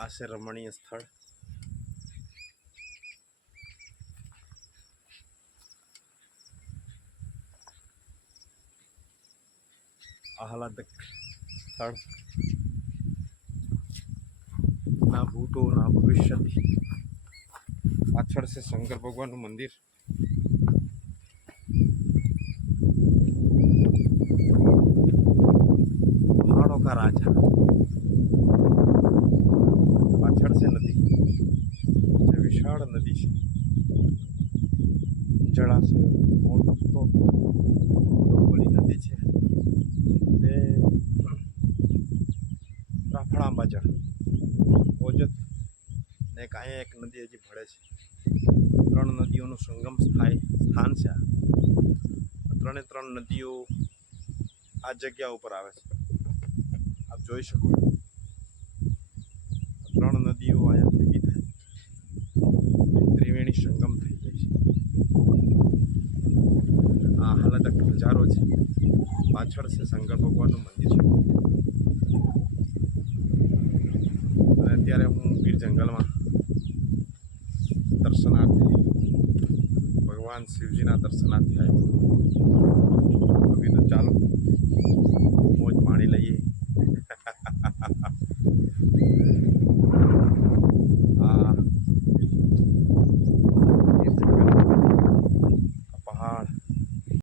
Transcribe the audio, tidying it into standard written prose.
આ છે રમણીય સ્થળ. આહલાદક સ્થળ. ના ભૂતો ના ભવિષ્યથી. પાછળ છે શંકર ભગવાનનું મંદિર. પહાડો કા રાજા. પાછળ છે નદી, જે વિશાળ નદી છે. જળાશય મોટો ડોંગળી નદી છે. તે રાફળાંબા જળ ઓજત ને કાંઈ એક નદી હજી ભળે છે. ત્રણ નદીઓનું સંગમ સ્થાન છે. ત્રણે ત્રણ નદીઓ આ જગ્યા ઉપર આવે છે. આપ જોઈ શકો છો. ત્રણ નદીઓ અહીંયા ભેગી થાય ત્રિવેણી સંગમ થઈ જાય છે. આ આહલાદક નજારો છે. પાછળ છે શંકર ભગવાનનું મંદિર છે. અને અત્યારે હું ગીર જંગલમાં દર્શનાર્થે ભગવાન શિવજીના દર્શનાર્થે આવ્યો હતો. તો કીધું ચાલો મોજ માણી લઈએ.